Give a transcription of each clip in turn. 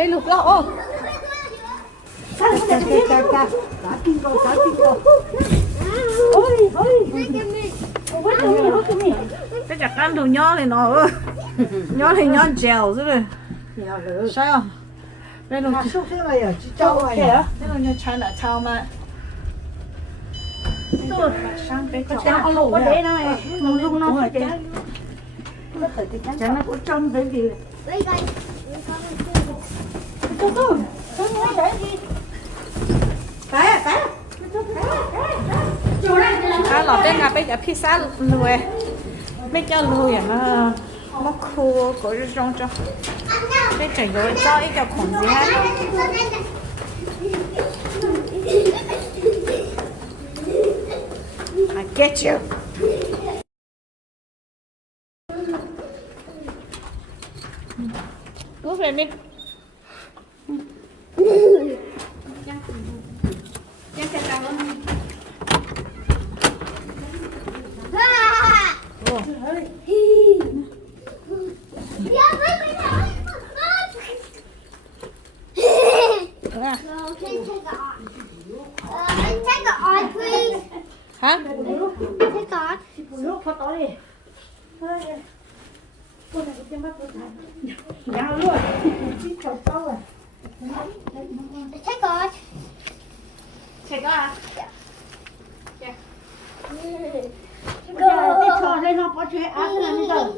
Đây lục đó, ô. Cái chặt ăn đồ nho này nó nho thì nho dẻo rồi. Sao không? Đây là xúc thế này à, chị châu này à? Đây là nho chăn ở chao mà. Tôi sang cái chảo Có lỗ đấy này, lúc nó phải để. Chả nó có trong cái gì. À lọt bên ngà bây giờ pizza lùi mấy cho lùi à nó khô có cái rong cho cái chảy rồi cho ít cái khổng gì hết I get you. Go về mình. Hả? Nước phát tối đi. Nhau luôn. Chị chọc tao rồi. Take out à? Cái trò đây nó có chuyện ác là bây giờ.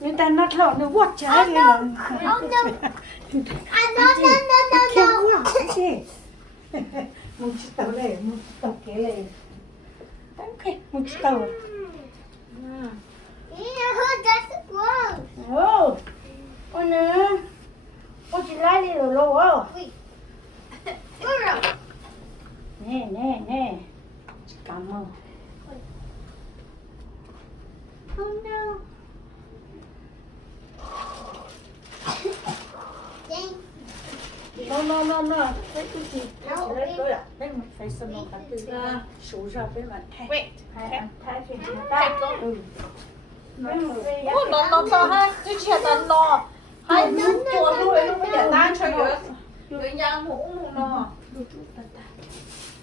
Người ta nát lợn nó quất trái đi là. Một chiếc tàu này, một chiếc tàu kế này. Ok, một chiếc tàu. Ồ, con nè, con chỉ lái đi rồi lâu á. Nè, cảm ơn. Oh no. No. Cái gì? Lấy tôi à? Lấy một phải xem một cái từ số ra với bạn thay. Wait. Thay chuyện ta. Nó to ha, chứ chuyện là nó. Hai đứa tuần luôn nó mới để tan cho rồi. Rồi nhà ngủ nó.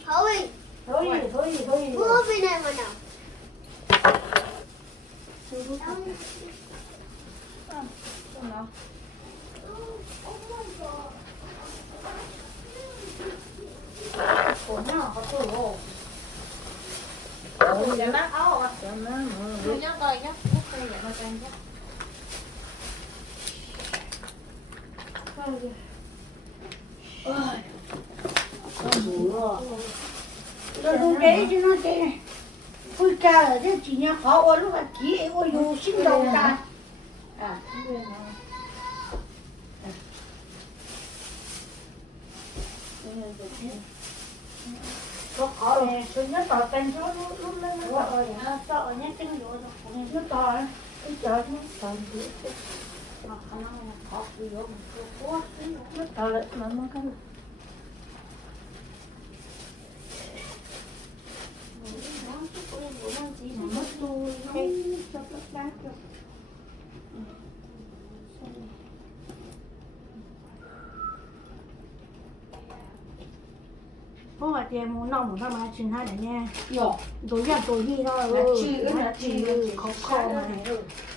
Thôi. Mua bên này mà nào. Ủa nó có tủ hồ. Để nó áo à. Rồi nhá, rồi nhá. Ok, để nó canh nhá. Con ngủ rồi. Tôi không để cho nó thế này. Ôi ca là thế chỉ nhà khó ôi lúc là ký ấy ôi dù sinh đầu ra. À, có khó rồi, tôi nhớ tỏ tên cho lúc lên nó sợ nhé, chân rồi nó to á, cái chợ nó sợ gì mà khó gì đó nó to lại mà nó không mất tôi cho tất cả cho không phải tiền muốn nòng của ta mà chuyện hai đấy nha. Tối giờ tối đi thôi. Là chị khó mà này.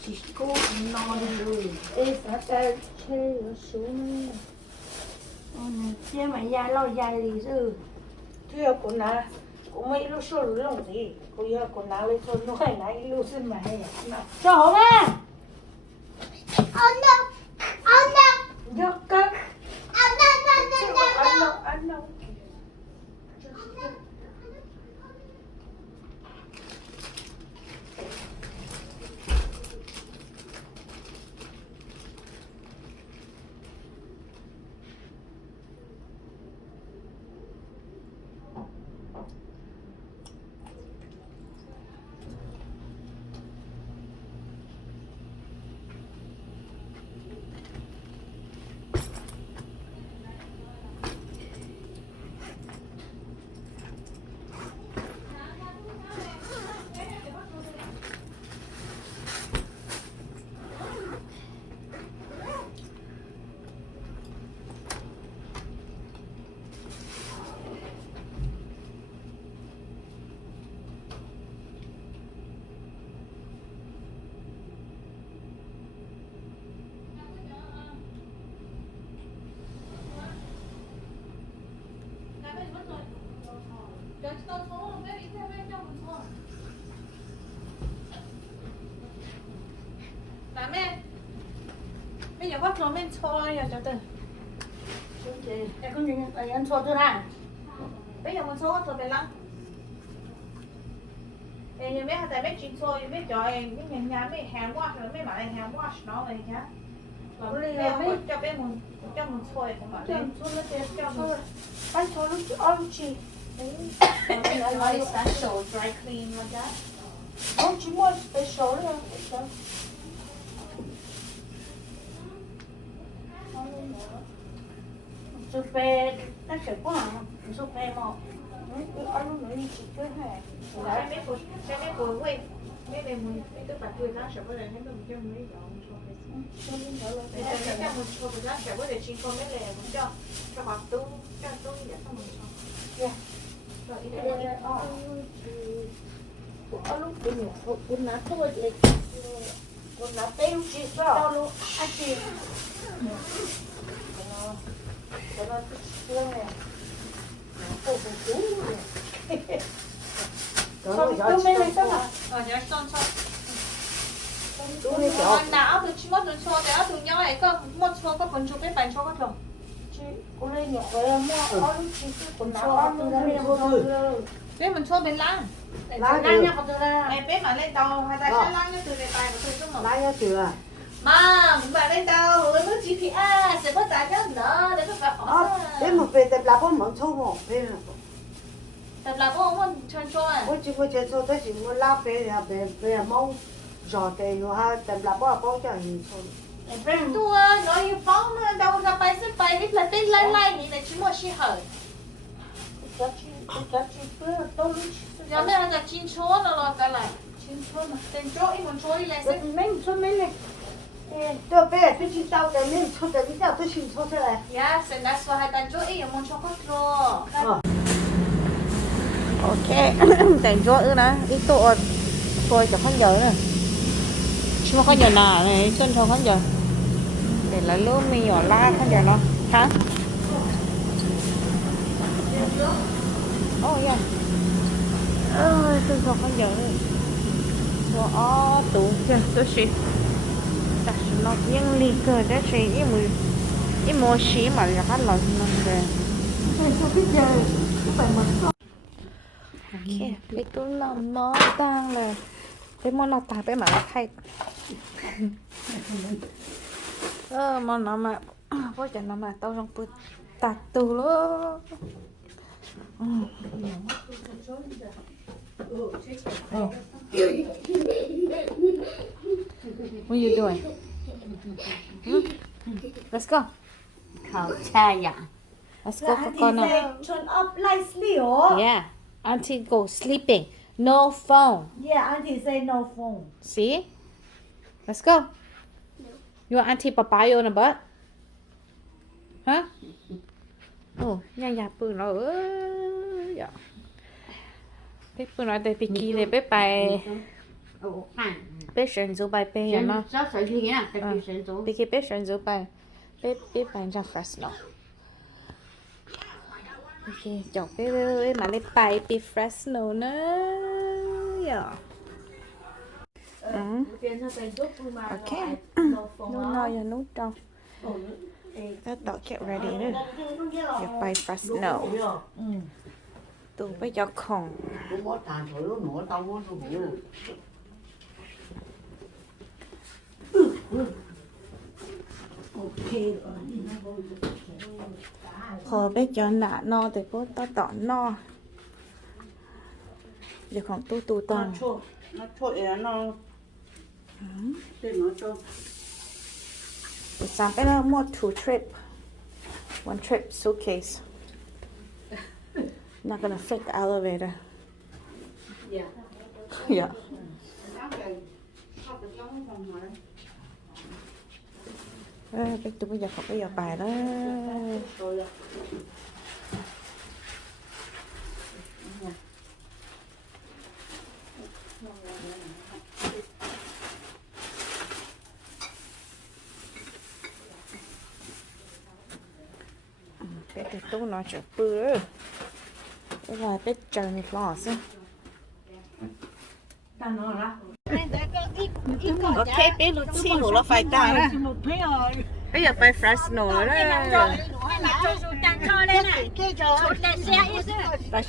Chị cố non rồi. Ê sao ta chơi ở xuống này. Chứ mà ya lo ya lì chứ. Thưa cô nào cũng mấy lúc số lúc gì. Cô giờ cô nào lấy thôi nó hay nãy lúc xin mà hay à. Cho hổ á. Oh no. Được cất. Ăn đâu. em bắt nó bên thôi rồi cho từ em không nhìn thấy anh cho tôi này bây giờ mình số thôi bên lắm em như mấy tại mấy chuyện xôi mấy cho em mấy nhà mấy hand wash rồi mấy bạn này hand wash nó vậy nhá mấy cho bé mình cho mình xôi cũng bảo lên cho mình anh cho lúc ăn chị nói special dry clean like that không chỉ mua special nữa super nó sẽ quá mà super mà ăn lúc nữa đi chị chơi hè cái mấy cô quay mấy mình mấy đứa bạn quay nó sẽ có thể thấy mình cho mấy dọn cho mình cho mình sẽ có thể xin con mấy lẻ cũng cho họ tu cho tu vậy xong mình ăn lúc đi một cuốn lá thôi thì cuốn lá tiêu chị cho luôn anh chị nó xương này cô cũng cú này tôi mới lấy xong à nhớ xong xong nào từ chỉ một tuần sau thì từ nhau ấy có một số có phần chụp cái bản cho có thường chị cô lên nhỏ rồi mua có lúc chị quần áo ăn luôn đấy bé mình xô bên lăng lăng nha con từ ra em bé mà lên tàu hay là sẽ lăng từ đề tài của tôi đúng không lái chưa mà bạn lên tàu rồi mới chỉ thì sẽ có tài cho nữa để các bạn hỏi đến một về tập là không muốn thu một về tập là có muốn chân cho à tôi chỉ có chơi số tôi chỉ muốn lao về về mông rồi thì rồi ha tập là bao cho hình số tôi nói phóng đâu ra bay sẽ bay biết là tên lai lai này chỉ một xí hở cho chị bữa tôi giờ mấy anh là chín số nó lo cái này chín số mà tên chỗ ít một số đi lại sẽ mấy này tôi về tôi chỉ tao cái nên số cái video tôi xin số thế này yes and that's why tên chỗ ít một số có rồi ok tên chỗ nữa nè ít tổ tôi cho không nhớ nữa chứ mà không nhớ nào này xuân cho không nhớ để là lúc mình nhỏ la không nhớ nó hả oh yeah xuân cho không nhớ tủ kìa tôi xí ta sẽ nó những ly cơ đó sẽ ít mua xí mà là hát lợn nông về ok cái túi lòng nó tăng là cái món nó tạt cái mà nó thay món nó mà có chả nó mà tao trong bữa tạt tù luôn What are you doing? Let's go. khảo cha ya Let's go for corner. turn up lightly oh Yeah. Auntie go sleeping. No phone. yeah auntie say no phone See? Let's go. You want Auntie papaya on the butt? Huh? Oh, yeah, bự nó dạ. Bé bự nó để bị kỳ để bé bài bé sườn dù bài bé vậy mà. Bé kia bé sườn dù bài bé bài ra Fresno. Ok, chọc bé mà lấy bài bị Fresno nữa. Dạ. Ok. Nấu no giờ nấu trong. Ta tỏ kẹo ready nữa. Giờ bài Fresno. Tụi bây giờ không. Hồi bé cho nạ no thì bố ta tỏ no. Giờ không tu toàn. nó trội nó để nó cho It's better more two trip. One trip suitcase. Not gonna fit the elevator. dạ Yeah. Bé tụi bây giờ không bây giờ bài đó. Bé tụi tôi nó chở bự đó. Cái là bé chờ mình lo xem. Ok, bé lụt xí hổ nó phải tao đó. bây giờ phải Fresno rồi đó.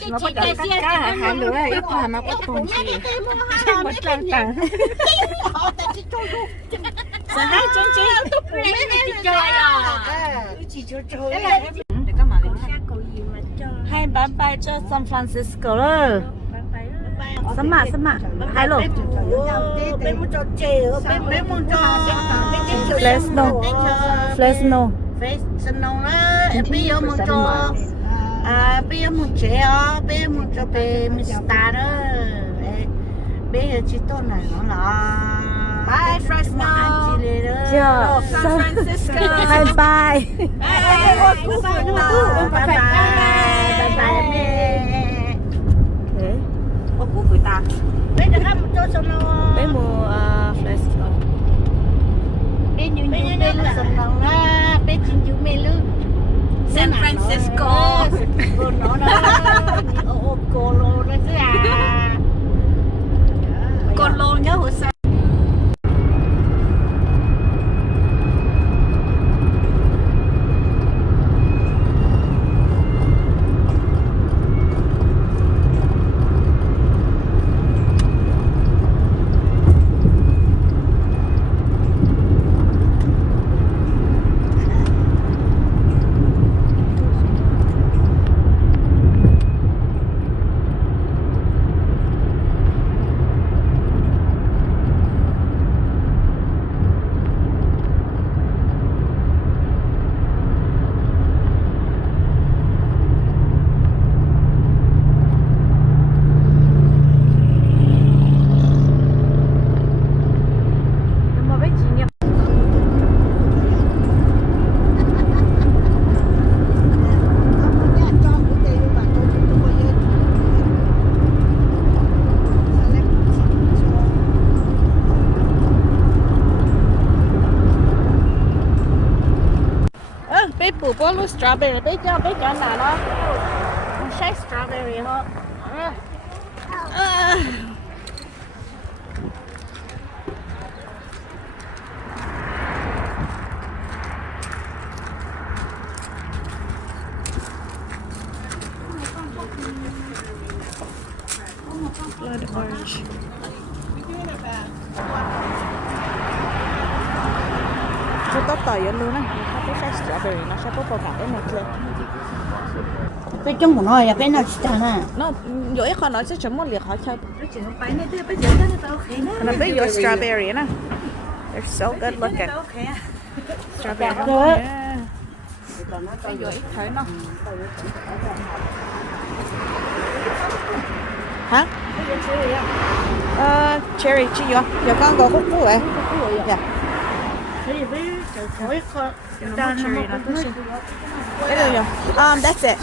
Nó bắt đầu cắt cá hả nữa ít mà nó có con gì mất trăng trăng sao hai chân hai bye bye cho San Francisco rồi sớm mà hai luôn Fresno bây giờ muốn cho bây giờ muốn chơi bây giờ muốn cho bé Mr. đó bây giờ chỉ tôi này nó là bye Fresno chưa San Francisco bye bye thế có cú người ta bây giờ làm cho sao nó bé mua Fresno bây giờ như bây giờ sao nó bây giờ như mấy lứa San Francisco nó ô cô lô đó chứ à con lô nhớ hồi sao bé bù bó lúc strawberry bé cho nào đó shake strawberry hả blood orange nó tốt tỏi luôn á nó cái strawberry nó sẽ có bột cả cái một lên cái chung của nó là cái nào chỉ nè nó dỗ con nó sẽ chấm một liệt khó chơi nó bây giờ strawberry nè they're so good looking strawberry bây giờ ít thấy nó hả cherry chứ gì giờ con có khúc cũ vậy dạ cherry nó tốt xinh cái đâu rồi that's it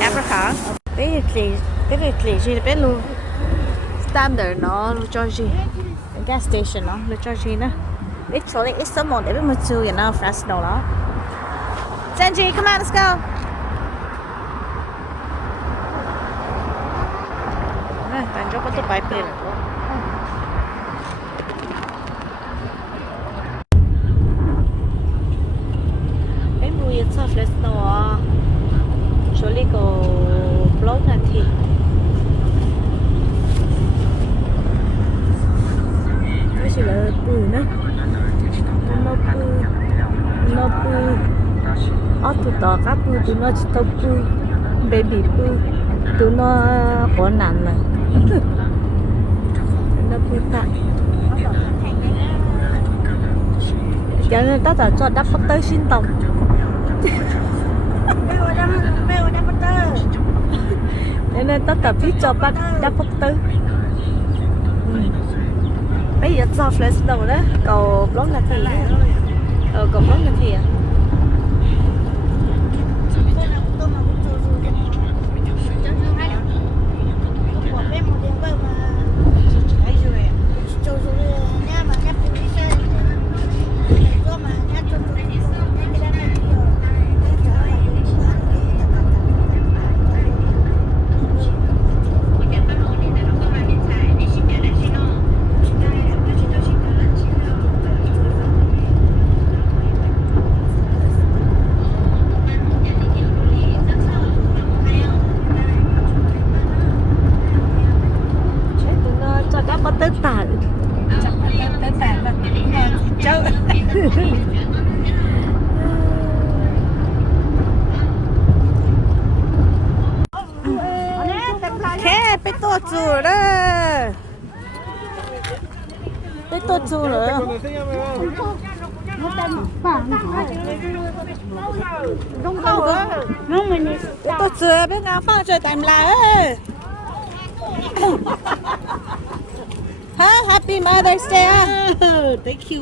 apricot cái gì biết luôn standard nó cho gì gas station nó cho gì nữa actually it's someone để biết một chú vậy nó Fresno đó Sanji come on let's go tàn cho có tụi bài tiền it's a Fresno surely go blow na thi cái gì là bự nữa nó bự ở tụi tao các bự tụi nó chỉ tao bự baby bự tụi nó có nặng này nó bự ta cho nên ta cho đắp bắt tới xin tông nên tất cả biết cho bác đáp bất tư bây giờ cho Fresno đó cầu blog là gì cầu blog là gì à tới tàn tới tàn là chơi thế bé to chùa đó bé to chùa rồi đúng không đúng mình bé to chùa bé ngáo pha chơi tạm là ơi hả Happy Mother's Day thank you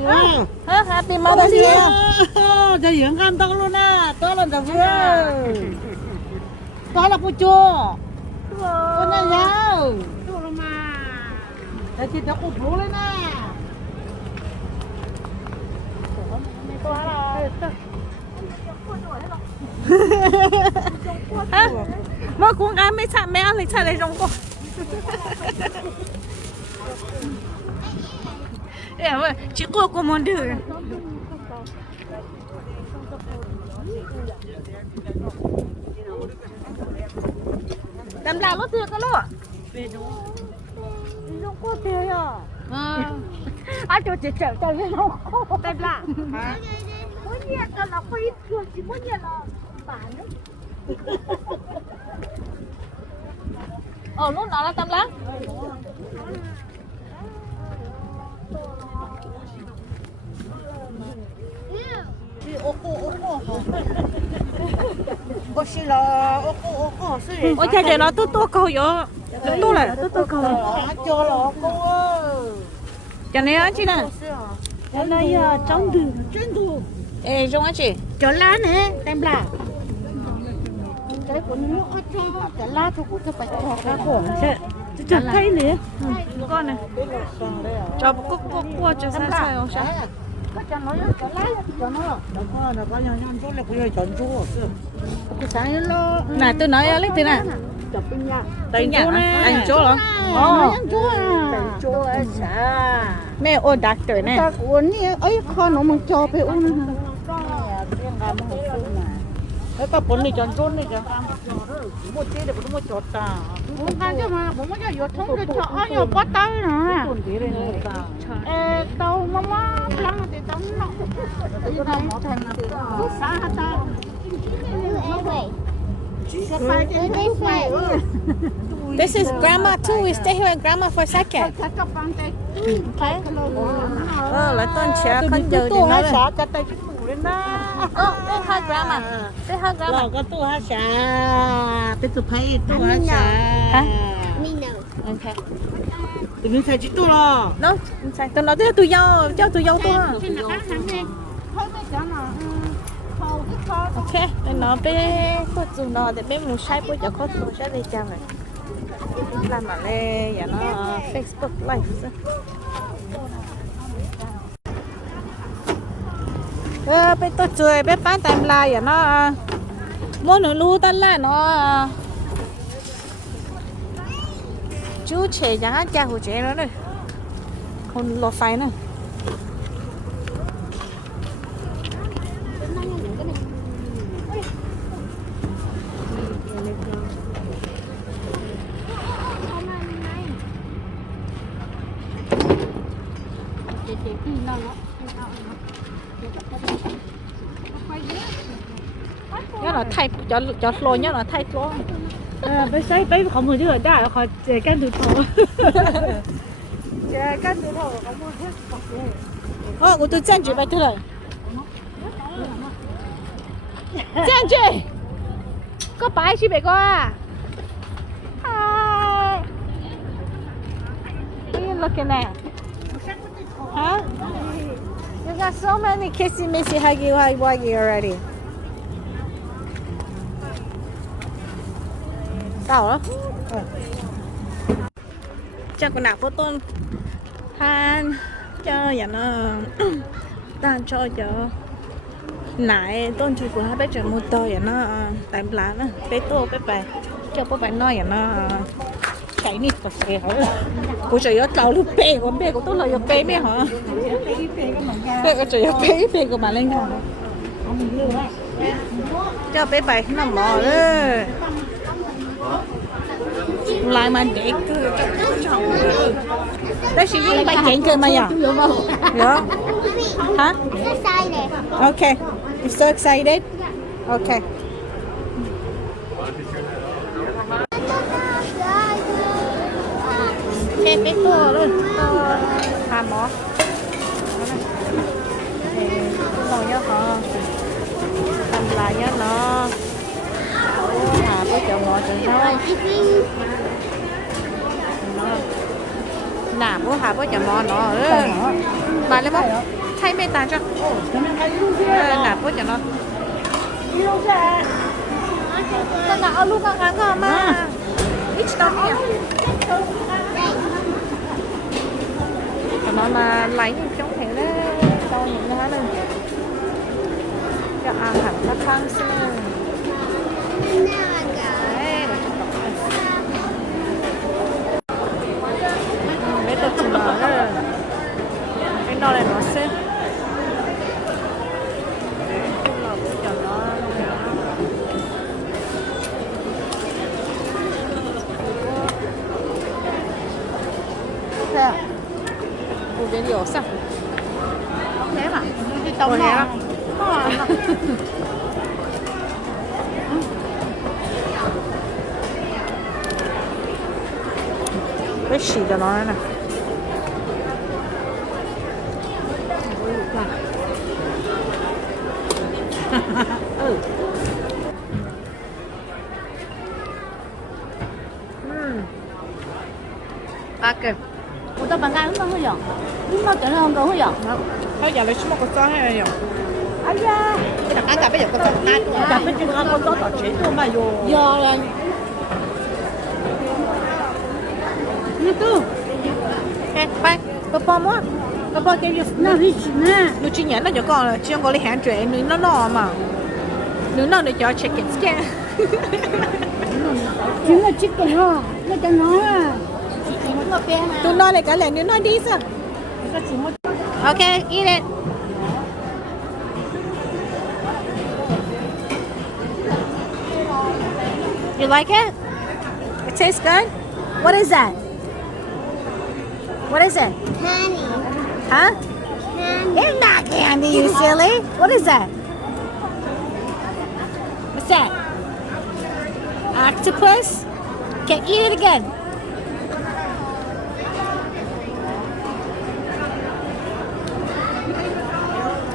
hả Happy Mother's Day cho dưỡng ăn to luôn á to lần đầu vừa to là bố chua con nhà giàu để chị cho cục lúa lên nè mà cũng ăn mấy chả mẹ lấy chả lấy rong cô chị cô muốn đưa làm là lúc tiền cái lúc rong cô tiền à anh cho chị chở tay lên rong cô làm là mỗi nhà cái là phải thường chỉ mỗi nhà là bán lúc nào là 8 lá cô xin là cô xin ôi cha nó tôi câu vô tôi là tôi câu cho là cô cho nên anh chị nè cho nên trong đường trên đường ê trong anh chị cho lá nè tem là cái của nó có cho lá thôi của cái bạch thọ ra của chặt thấy nè con này cho cô cho sai sai không sao cho nó cho lá cho nó nó có nhau nhau chỗ là cái chọn chỗ cái sáng nó này tôi nói lấy thế nào tên nhà anh chỗ hả chỗ mẹ ô đặc tuổi này uống đi ấy con nó muốn cho phải uống cái tập bốn này chọn chốn này kìa một chế để một chọn ta muốn ăn chứ mà muốn cái gì thông cái chọn ăn nhiều quá tay nè tao mama lắm thì tao nó cái này thuốc xả hả tao This is grandma too. We stay here with grandma for a second. Okay. Lại con trẻ con chờ thì nó xả cái tay lên đó. Say hi grandma. Say hi grandma. Có tu ha xả. Cái tu phải tu ha xả. Hả? Okay. Tụi mình xài chỉ tu lo. No, xài. Tụi nó tới tụi dâu tu ha. Ok, nên nó bé có dùng đó để bé muốn sai bữa cho có dùng sẽ đi chào này làm mà lên và nó Facebook Live bé tôi chơi bé bán tạm lại và nó mua nửa lu tan là nó chú trẻ chẳng hạn cha của trẻ nó đây không lo phải nữa nhớ là thay cho lôi nhớ là thay lôi bây giờ bây không mua chứ rồi đã khỏi chạy canh từ thầu chạy canh từ thầu không mua hết của tôi chân chị bài thế này chân chị có bài chị bài qua à look at that huh? You got so many kissy missy huggy wuggy already. Sao đó? Chắc con nào có tôn than cho nhà nó than cho nãy tôn chủ của hai bé trẻ mua tơi nó tạm lá nó bé tô bé bài cho bé bài nói nó chạy nít cà phê hả? Cô trời ơi tao lúc bé của tôi là giờ bé mẹ hả? Cô trời ơi bé của bà lên hả? cho bé bài nó mò đó lại mà để cứ đó chỉ những bài chuyện cơ mà nhở dạ hả Excited. okay you're so excited okay thêm cái to luôn hàm mỏ rồi nhá họ làm lại nhá nó hả có chợ ngõ chợ đâu nà bố hả bố chợ ngõ nó bà lên bố thay mê tàn cho nà bố chợ nó con nào luôn con ngắn cơ mà ít đâu nhỉ nó mà lấy những trong thế đó cho những cái này cho ăn hẳn các khang xưa mấy tập chúng nó đó cái đó này nó xếp我觉得有上，没嘛，你懂吗？被洗的了呢。Pakai. Udah bangga itu nggak ya? Ini mau jalan nggak ya? Thôi giờ lấy số một con chó hay là Ayah. Kita kan tapi có con nát. Tapi juga con chó tao chế tôi mà yo. Yo là. Như tu. Bye. Cái bò mua. Cái bò cái gì? Nó đi chỉ nè. Nó chỉ nhắn nó cho con là chỉ có lấy hàng chuyện nó nọ mà. Nó để cho chicken skin. Chính là chicken đó. Nó cho nó à. Tụi nó này cả là nó đi sao? Okay, eat it. You like it? It tastes good? What is that? What is it? Honey. Huh? Honey. It's not candy, you silly. What is that? What's that? Octopus? Okay, eat it again.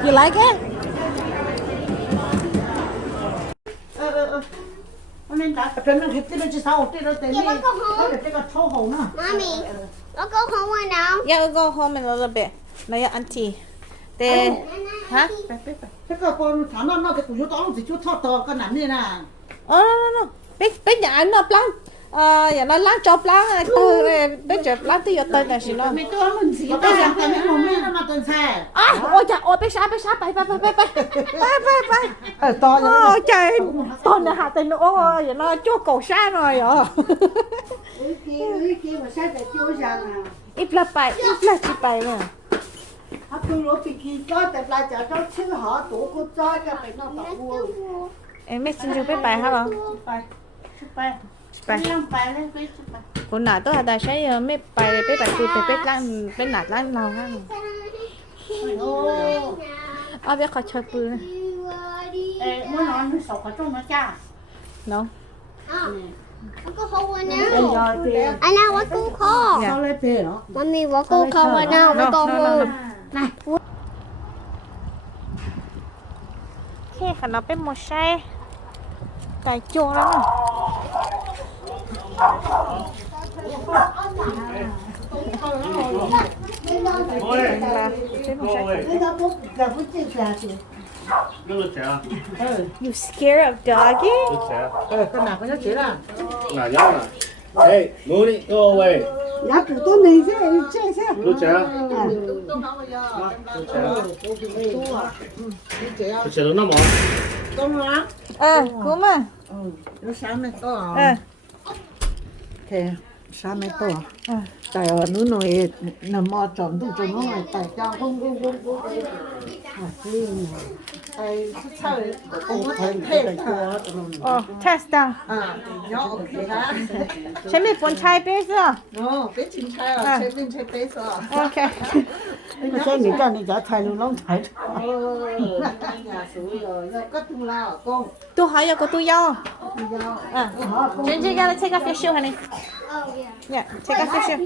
You like it? Nên đã phải mình hết tiền chỉ sao tiền đó tiền đi. Nó để cái thâu hậu nữa. Mommy, we'll go home right now. Yeah, we'll go home in a little bit. Now your auntie. They, huh? Cái con thằng nó cái củ đó nó chỉ chút thọt to cái nắm này nè. Oh no. Biết nhà anh nó plan. Dạ nó lát cho plan này tôi biết chụp lát tới giờ tôi là gì nó. Mày tôi mình gì? Cái dạng cái mình mồm nó mà tuần xe. Ôi trời ơi biết sao bay. To rồi. Ôi trời. Tôi là hạ tình nó vậy nó chua cầu xa rồi ạ. Cái mà sai để chua rằng à. Ít là chỉ bay nè. Hấp tôi lúa bị kia cho tại là chợ cho chứ họ tủ cô cho phải nó tao mua. Em biết xin chú biết bay hả không? Bay. Không bay lên biết bay. Cô nãy tôi đã thấy mấy bay biết bay tôi biết lăn biết nạt lăn nào ha. Biết khó chơi bự. Ê, muốn nói nó sọc ở trong nó cha. No. We'll go home right now. I know what go call. Sao lấy tiền đó? Mommy, we'll go call right now. We'll go home. Này. Khi khả nó biết một xe cài chua lắm à. You scared of doggy? Con nào có nhớ chế là? Nào nhá nào. Hey, Mooney, go away. Nhớ từ tôi này chứ, chứ. Lúc trẻ. Lúc trẻ nó mỏ. Con lá. Cúm à. Nó sáng này to à? Thế, sáng này to à? Tại ở núi nồi nằm mò trộm tôi cho nó tại cho không. Liên này. ai sao cũng có thể thêm của test down. nhỏ ok ha. Chị mình muốn chai bế rồi. Nó biết chính trai à, chế bên chế tế rồi. Ok. Nó sẽ mình cho nên giá thay luôn lắm thay. Nhà suối rồi, nó cất tung lao ở con. Tu hỏi cô tu yêu. À, Ginger, you gotta take off your shoe, honey. Yeah, take off your shoe.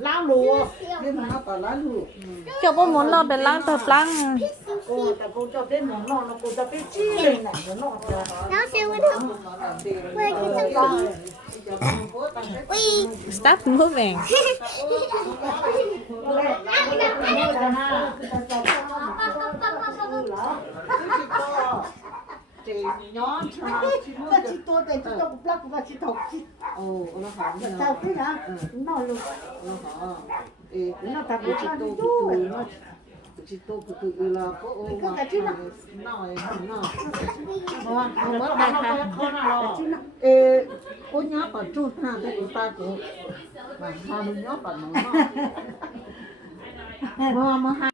lao lùa, nhưng mà nó còn lá lùa. Cho bố muốn lo bên lăng tập lăng. Cô cho biết món nó cô cho biết chi lên này nó. Now see what else? Where can some Stop moving. Chị nhón cho chị mua Chị tôi thì chị tôi cũng lắc và chị thọc chị. ồ nó hỏng rồi. Sao thế hả? Nó luôn. Nó hỏng. Ê, Nó thật chị tôi nó chị tôi từ là cô mà nói ê cô nhớ bà chút ha tôi cũng ta cũng mà hai đứa nhớ bà nó mà hai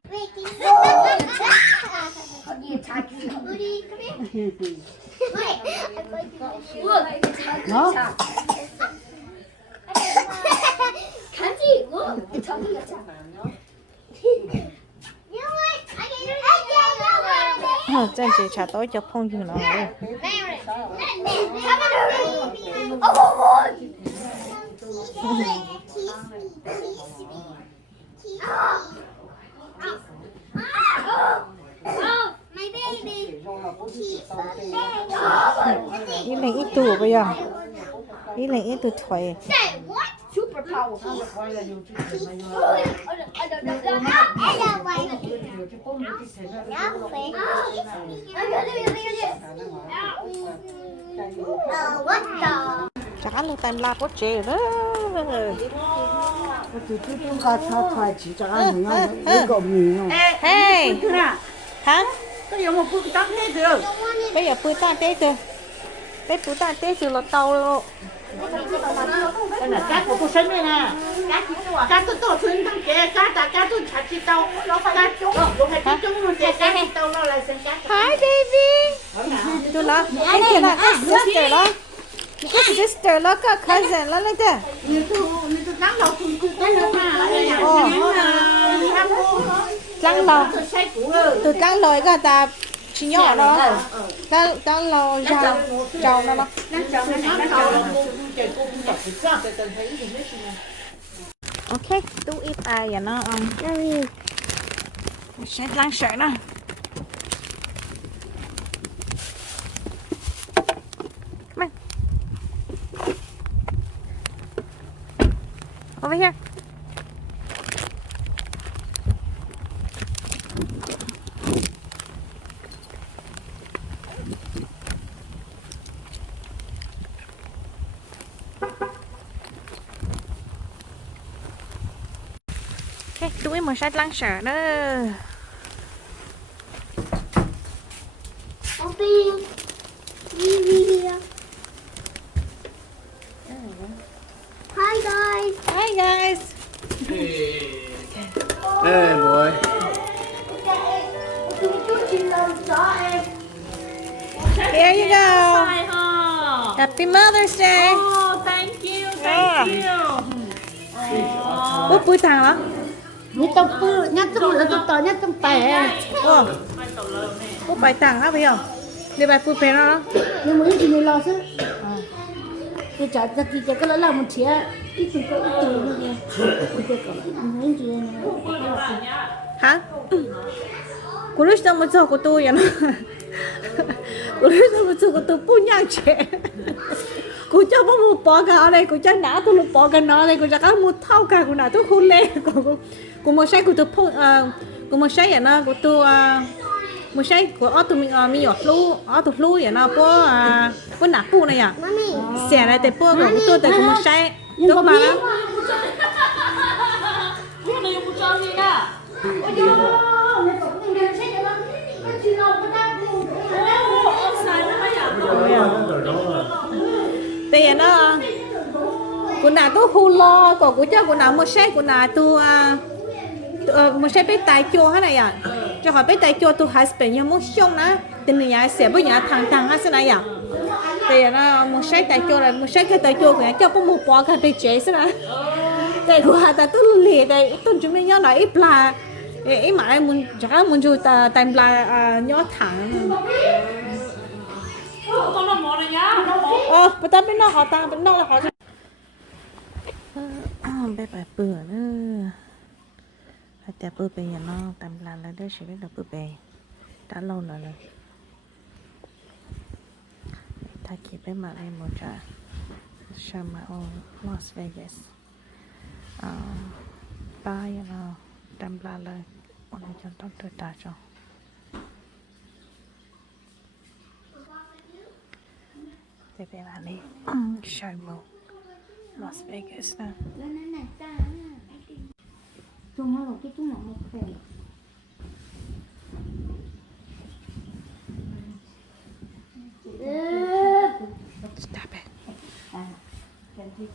Nó. 간지 뭐 저기 갔잖아. Chân chị trả tối cho phong như nó. Ý là ít tù bây giờ. Ý là ít tù thoại. Superpower. What the? Chả lúc time la có chế đó. Tôi có thay chỉ cho anh nó có nhiều. Hey. Hả? cái gì mà cứ tắt hết rồi Bây giờ bữa ta tết rồi. Bữa ta tết rồi là tàu luôn. cái này cá của tôi xem này nè cá tôi xuyên thằng kia cá tôi chặt chỉ tàu nó phải cá chúng phải cá chúng luôn cá chỉ tàu nó lại xem cá Hi baby. Tôi là anh kia là cái sister đó. Cái sister đó cái cousin đó lấy thế. như tôi nắng đầu tôi tới nữa mà Trắng lò. Từ trắng lò cái ta chỉ nhỏ đó. Trắng lò trầu nó. Ok, tú ít ai vậy nó sẽ lang sợ nó. Over here. Ok, túi một sách lăng sợ đó. Open. Hi guys. Hi guys. Hey boy. Here you go. Happy Mother's Day. oh thank you thank you Bố bụi thằng đó. Nhát trong bự, nhát trong bự, nhát trong tè. Bố bài thằng á bây giờ. Đi bài bụi phê nó đó. Nhưng mà ít người lo chứ. Tôi trả ra kia cái đó là một chiếc ít từ nữa nè. Những gì này. Hả? Cô lúc sao mà cho cô tôi vậy nó. Cô lúc sao mà cho cô tôi bún nhang trẻ. Cô cho bố một bó gạo này, cô cho nã tôi một bó gạo nó này, cô cho cả một thau cả cô nã tôi khôn lên. Cô một say cô tôi phun, cô một say vậy nó, cô tôi một say của ở tụi mình mi ở flu vậy nó bố nã bù này à. Xẻ này để bố của tôi để cô một say. Tốt mà lắm. Tiền nó cô nào tôi hù lo còn cô cho cô nào một xe cô nào tôi một xe bé tay chua hết này à cho họ bé tay chua tôi husband nhưng muốn xong á tình nhà sẽ với nhà thằng thằng hết này à thì nó một xe tay chua là một xe cái tay chua của nhà cho có một bó cái tay chế thế này thì của ta tôi lì đây tôi chuẩn bị nhớ nói ít là ít mà em muốn chắc muốn chui ta tay là nhớ thẳng con nó mỏ này nhá bây giờ bên nó họ ta bên nó là họ bé bà bữa nữa hay ta bữa bây giờ nó tạm là đó sẽ biết được bữa bè đã lâu rồi ta kịp bé mà em một trà Summer Las Vegas ba giờ nó tạm là ổn cho tao tôi ta cho để bé bạn đi Summer Las Vegas nè chung nó cái chung nó một phèn stop it